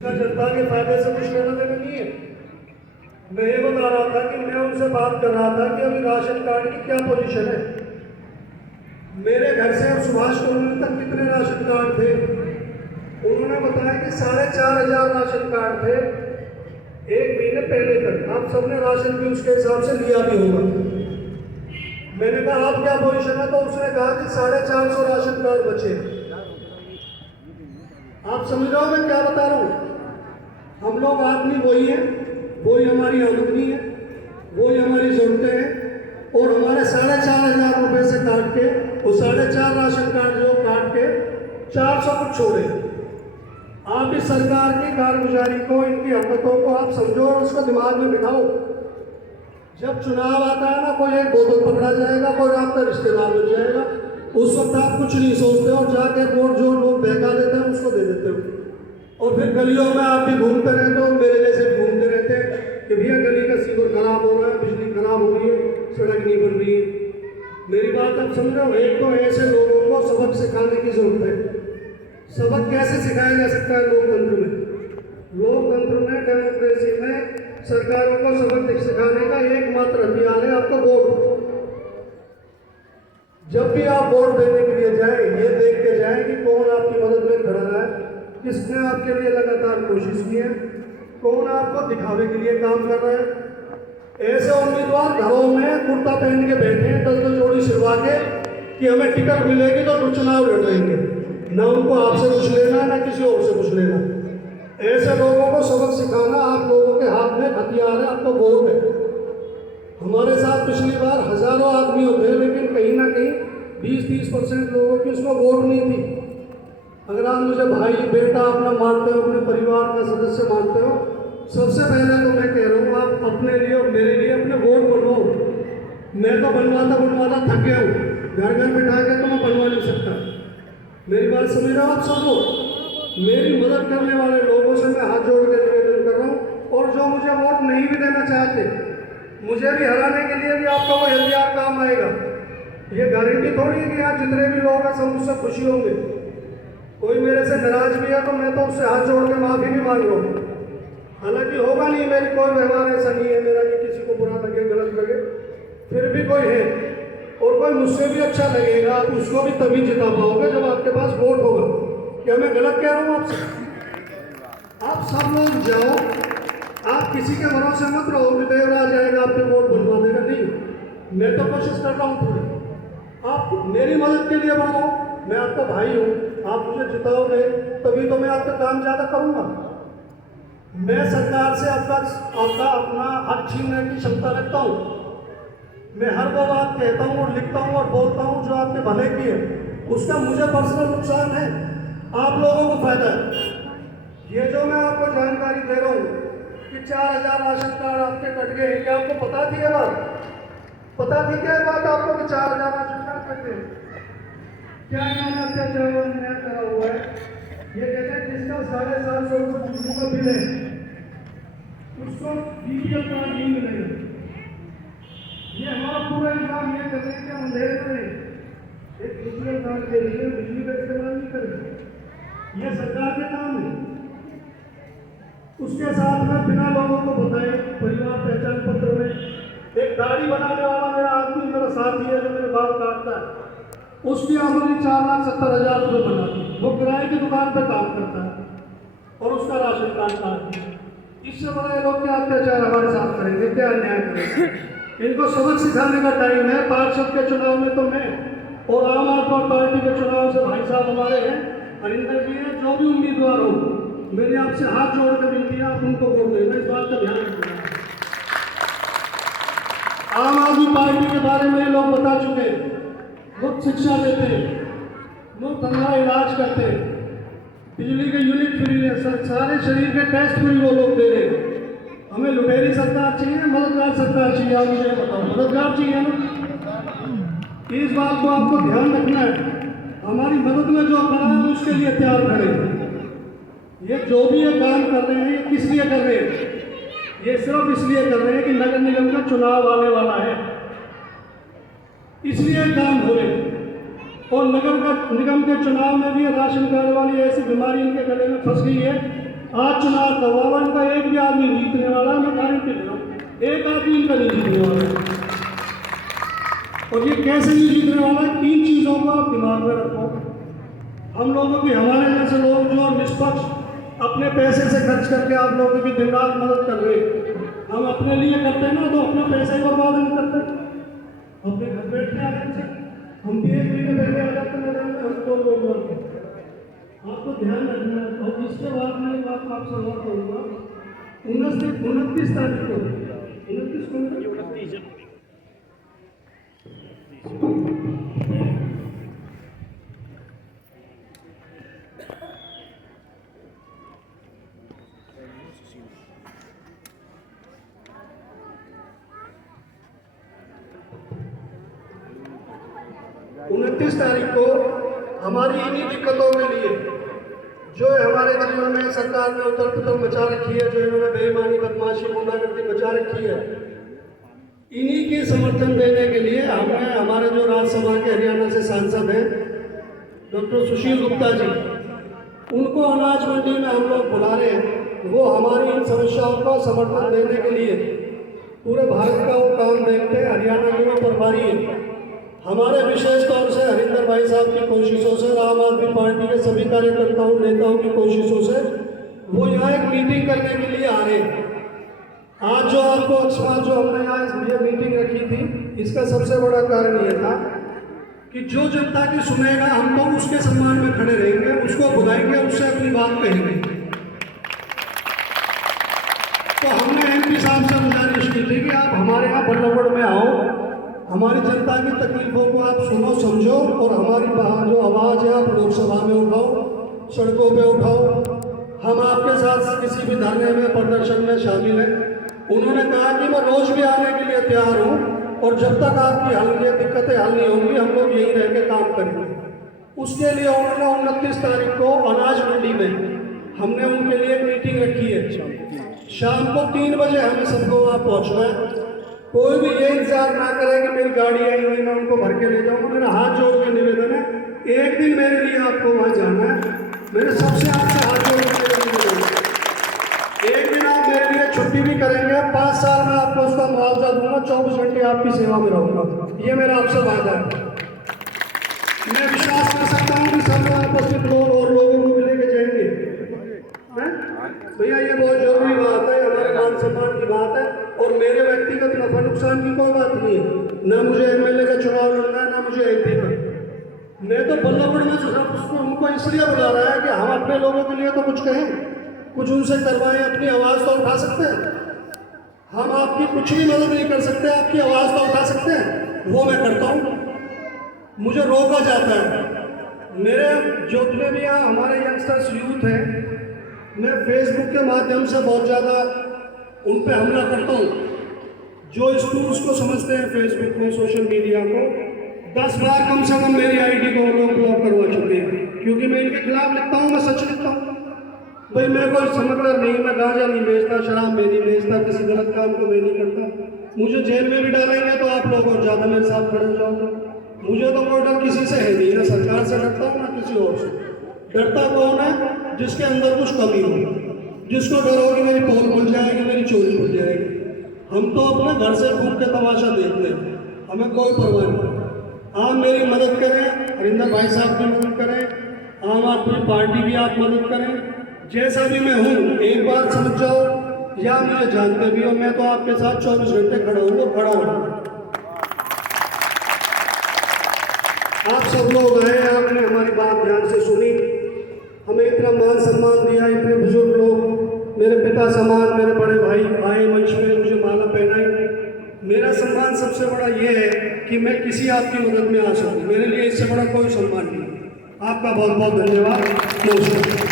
जनता के फायदे से कुछ लेना देना नहीं है। मैं ये बता रहा था कि मैं उनसे बात कर रहा था कि अभी राशन कार्ड की क्या पोजीशन है। मेरे घर से अब सुभाष कॉलोनी तक कितने राशन कार्ड थे? उन्होंने बताया कि 4,500 राशन कार्ड थे एक महीने पहले तक। आप सबने राशन भी उसके हिसाब से लिया भी होगा। मैंने कहा आप क्या पोजीशन है, तो उसने कहा कि 450 राशन कार्ड बचे। आप समझ रहे हो मैं क्या बता रहा हूँ? हम लोग आदमी वही हैं, वही हमारी आमदनी है, वही हमारी ज़रूरतें हैं, और हमारे 4,500 रुपये से काट के वो 4.5 राशन कार्ड जो काट के 400 कुछ छोड़े। आप इस सरकार की कारगुजारी को, इनकी हरकतों को आप समझो और उसको दिमाग में बिठाओ। जब चुनाव आता है ना, कोई एक बोतल पकड़ा जाएगा, कोई आपका रिश्तेदार बन जाएगा, उस वक्त आप कुछ नहीं सोचते हो, जाके वोट जो लोग बहका देते हैं उसको दे देते हो। और फिर गलियों में आप भी घूमते रहते हो, मेरे जैसे भी घूमते रहते हैं कि भैया गली का सीवर खराब हो रहा है, बिजली खराब हो रही है, सड़क नहीं बन रही है। मेरी बात आप समझ रहे हो? एक तो ऐसे लोगों को सबक सिखाने की जरूरत है। सबक कैसे सिखाया जा सकता है? लोकतंत्र में, लोकतंत्र में, डेमोक्रेसी में सरकारों को सबक सिखाने का एकमात्र हथियार है आपका वोट। जब भी आप वोट देने के लिए जाएं, ये देख के जाएं कि कौन आपकी मदद में खड़ा है, किसने आपके लिए लगातार कोशिश की है, कौन आपको दिखावे के लिए काम कर रहा है। ऐसे उम्मीदवार घरों में कुर्ता पहन के बैठे हैं, 10 जोड़ी सिलवा के कि हमें टिकट मिलेगी तो चुनाव लड़ेंगे। ना उनको आपसे कुछ लेना, ना किसी और से कुछ लेना। ऐसे लोगों को सबक सिखाना आप लोगों के हाथ में हथियार है, आपको वोट है। हमारे साथ पिछली बार हजारों आदमी होते हैं, लेकिन कहीं ना कहीं 20-30% लोगों की उसको वोट नहीं थी। अगर आप मुझे भाई बेटा अपना मानते हो, अपने परिवार का सदस्य मानते हो, सबसे पहले तो मैं कह रहा हूँ आप अपने लिए और मेरे लिए अपने वोट बनवाओ। मैं तो बनवाता थक गया हूँ, घर घर बिठा के तो मैं बनवा नहीं सकता। मेरी बात समझ रहे हो आप सब लोग? मेरी मदद करने वाले लोगों से मैं हाथ जोड़ के निवेदन कर रहा हूँ, और जो मुझे वोट नहीं भी देना चाहते, मुझे भी हराने के लिए भी आपका कोई हथियार काम आएगा। ये गारंटी थोड़ी है कि यहाँ जितने भी लोग हैं सब मुझसे खुशी होंगे। कोई मेरे से नाराज भी है तो मैं तो उससे हाथ जोड़ के माफ़ी भी मांग रहा हूँ। हालांकि होगा नहीं, मेरी कोई व्यवहार ऐसा नहीं है मेरा कि किसी को बुरा लगे, गलत लगे। फिर भी कोई है, और कोई मुझसे भी अच्छा लगेगा, आप उसको भी तभी जिता पाओगे जब आपके पास वोट होगा। क्या मैं गलत कह रहा हूँ आपसे? आप सब लोग जाओ, आप किसी के भरोसे मत रहो कि देवराज आएगा आपके वोट बनवा देगा। नहीं, मैं तो कोशिश कर रहा हूँ पूरी। आप मेरी मदद के लिए बढ़ो, मैं आपका भाई हूँ, आप मुझे जिताओगे तभी तो मैं आपका काम ज़्यादा करूँगा। मैं सरकार से आपका अपना हक छीनने की क्षमता रखता हूँ। मैं हर वो बात कहता हूँ और लिखता हूँ और बोलता हूँ जो आपके भले की है, उसका मुझे पर्सनल नुकसान है, आप लोगों को फायदा है। ये जो मैं आपको जानकारी दे रहा हूँ कि 4,000 राशन कार्ड आपके कट गए, क्या आपको पता थी ये बात? पता थी क्या बात आपको कि 4,000 राशन कार्ड कट गए? क्या नाम अत्याचार और अन्याय करा हुआ है? ये कहते हैं जिसका 750 रुपये बिजली का बिल है उसको BPL कार्ड नहीं मिलेगा। ये हमारा पूरा इल्जाम ये कहते हैं कि हम अंधेरे में एक BPL कार्ड के लिए बिजली का इस्तेमाल नहीं करेंगे। ये सरकार के काम है। उसके साथ में बिना लोगों को बताए परिवार पहचान पत्र में एक दाढ़ी बनाने वाला मेरा आदमी, मेरा साथी है जो मेरे बाल काटता है, उसकी आमदनी 4,70,000 रुपये बनाती है। वो किराए की दुकान पर काम करता है और उसका राशन कार्ड काटता है। इससे बड़ा ये लोग क्या अत्याचार हमारे साथ करेंगे, क्या अन्याय करेंगे? इनको सबक सिखाने का टाइम है। पार्षद के चुनाव में तो मैं और आम आदमी पार्टी के चुनाव से भाई साहब हमारे हैं, हरिंदर जी हैं, जो भी उम्मीदवार हो, मैंने आपसे हाथ जोड़ कर विनती है आप उनको वोट देना, इस बात का ध्यान रखना। आम आदमी पार्टी के बारे में ये लोग बता चुके हैं, मुफ्त शिक्षा देते हैं, मुफ्त हमारा इलाज करते हैं, बिजली के यूनिट फ्री है, सारे शरीर के टेस्ट फ्री वो लोग दे रहे हैं। हमें लुटेरी सरकार चाहिए, मददगार सरकार चाहिए? आप मुझे बताओ, मददगार चाहिए ना? इस बात को आपको ध्यान रखना है। हमारी मदद में जो खड़ा है उसके लिए तैयार करें। ये जो भी ये काम कर रहे हैं, ये किस लिए कर रहे हैं? ये सिर्फ इसलिए कर रहे हैं कि नगर निगम का चुनाव आने वाला है, इसलिए काम हो रहे हैं। और नगर निगम के चुनाव में भी राशन कार्ड वाली ऐसी बीमारी इनके गले में फंस गई है आज चुनाव करवाओ, इनका एक भी आदमी जीतने वाला, मैं गारंटी दे रहा हूँ, एक आदमी इनका नहीं जीतने वाला। और ये कैसे नहीं जीतने वाला है? 3 चीज़ों को आप दिमाग में रखो। हम लोगों की, हमारे जैसे लोग जो निष्पक्ष अपने पैसे से खर्च करके आप लोगों की दिन रात मदद कर रहे हैं, हम अपने लिए करते हैं ना, तो अपना पैसा ही बर्बाद नहीं करते, अपने घर बैठने आराम से। हम भी 1 महीने पहले आ जाते हैं, हम तो लोग आपको ध्यान रखना है। और इसके बाद मैं एक बात आपसे और कहूँगा, 29 तारीख को 29 तारीख को हमारी इन्हीं दिक्कतों के लिए, जो हमारे जीवन में सरकार ने उथल पुथल मचा रखी है, जो इन्होंने बेईमानी, बदमाशी, गुंडागर्दी मचा रखी है, इन्हीं के समर्थन देने के लिए हमने, हमारे जो राज्यसभा के हरियाणा से सांसद हैं डॉक्टर सुशील गुप्ता जी, उनको अनाज मंडी में हम लोग बुला रहे हैं। वो हमारी इन समस्याओं का समर्थन देने के लिए पूरे भारत का वो काम देखते हैं। हरियाणा के वो प्रभारी हैं। हमारे विशेष तौर से हरिंदर भाई साहब की कोशिशों से, आम आदमी पार्टी के सभी कार्यकर्ताओं, नेताओं की कोशिशों से वो यहाँ एक मीटिंग करने के लिए आ रहे हैं। आज जो आपको अकस्मात जो हमने यहाँ ये मीटिंग रखी थी, इसका सबसे बड़ा कारण ये था कि जो जनता की सुनेगा, हम तो उसके सम्मान में खड़े रहेंगे, उसको बुलाएंगे, उससे अपनी बात कहेंगे। तो हमने MP साहब से गुजारिश की थी कि आप हमारे यहाँ बल्लभगढ़ में आओ, हमारी जनता की तकलीफों को आप सुनो, समझो, और हमारी जो आवाज़ है आप लोकसभा में उठाओ, सड़कों पे उठाओ। हम आपके साथ किसी भी धरने में, प्रदर्शन में शामिल हैं। उन्होंने कहा कि मैं रोज़ भी आने के लिए तैयार हूँ, और जब तक आपकी ये दिक्कतें हल नहीं होंगी, हम लोग यहीं रह के काम करेंगे। उसके लिए उन्होंने 29 तारीख को अनाज मंडी में हमने उनके लिए एक मीटिंग रखी है। शाम को 3 बजे हमें सबको वहाँ पहुँचना है। कोई भी ये इंतजार ना करे कि मेरी गाड़ी आई हुई, मैं उनको भर के ले जाऊँगा। मेरा हाथ जोड़ के निवेदन है, एक दिन मेरे लिए आपको वहाँ जाना है। मेरे सबसे आपसे हाथ जोड़ के निवेदन है, एक दिन आप मेरे लिए छुट्टी भी करेंगे, 5 साल में आपको उसका मुआवजा दूंगा, 24 घंटे आपकी सेवा में रहूँगा। ये मेरा आपसे वादा है। मैं विश्वास कर सकता हूँ कि सब उपस्थित लोग और लोगों को भी लेके जाएंगे। भैया ये बहुत जरूरी बात है, हमारे मान सम्मान की बात है, और मेरे व्यक्तिगत नफा नुकसान की कोई बात नहीं है। ना मुझे MLA का चुनाव लड़ना है, ना मुझे MP का। मैं तो बल्लभगढ़ में उनको इसलिए बुला रहा है कि हम अपने लोगों के लिए तो कुछ कहें, कुछ उनसे करवाएं, अपनी आवाज़ तो उठा सकते हैं। हम आपकी कुछ भी मदद नहीं कर सकते, आपकी आवाज़ तो उठा सकते हैं, वो मैं करता हूँ। मुझे रोका जाता है। मेरे जो भी यहाँ हमारे यंगस्टर्स यूथ हैं, मैं फेसबुक के माध्यम से बहुत ज़्यादा उन पर हमला करता हूँ। जो स्कूल्स को समझते हैं, फेसबुक को, सोशल मीडिया को, 10 बार कम से कम मेरी ID को वो लोग ब्लॉक करवा चुके हैं, क्योंकि मैं इनके खिलाफ लिखता हूँ, मैं सच लिखता हूँ। भाई मैं कोई स्मगलर नहीं, मैं गांजा नहीं बेचता, शराब में नहीं बेचता, किसी गलत काम को मैं नहीं करता। मुझे जेल में भी डालेंगे तो आप लोग और ज़्यादा मेरे साथ खड़े हो जाओगे। मुझे तो कोई डर किसी से है नहीं, ना सरकार से डरता हूँ, ना किसी और से। डरता कौन है? जिसके अंदर कुछ कमी हो, जिसको डर हो कि मेरी पोल खुल जाएगी, मेरी चोरी खुल जाएगी। हम तो अपने घर से घूम के तमाशा देखते हैं, हमें कोई परवाह नहीं। आप मेरी मदद करें, हरिंदर भाई साहब की मदद करें, आम आदमी पार्टी की आप मदद करें। जैसा भी मैं हूँ, एक बार समझ जाओ, या मुझे जानते भी हो, मैं तो आपके साथ 24 घंटे खड़ा हूँ। आप सब लोग आए, आपने हमारी बात ध्यान से सुनी, हमें इतना मान सम्मान दिया। इतने बुजुर्ग लोग, मेरे पिता समान, मेरे बड़े भाई आए मंच में, मुझे माला पहनाई। मेरा सम्मान सबसे बड़ा ये है कि मैं किसी आपकी मदद में आ सकूँ। मेरे लिए इससे बड़ा कोई सम्मान नहीं। आपका बहुत बहुत धन्यवाद। नमस्कार।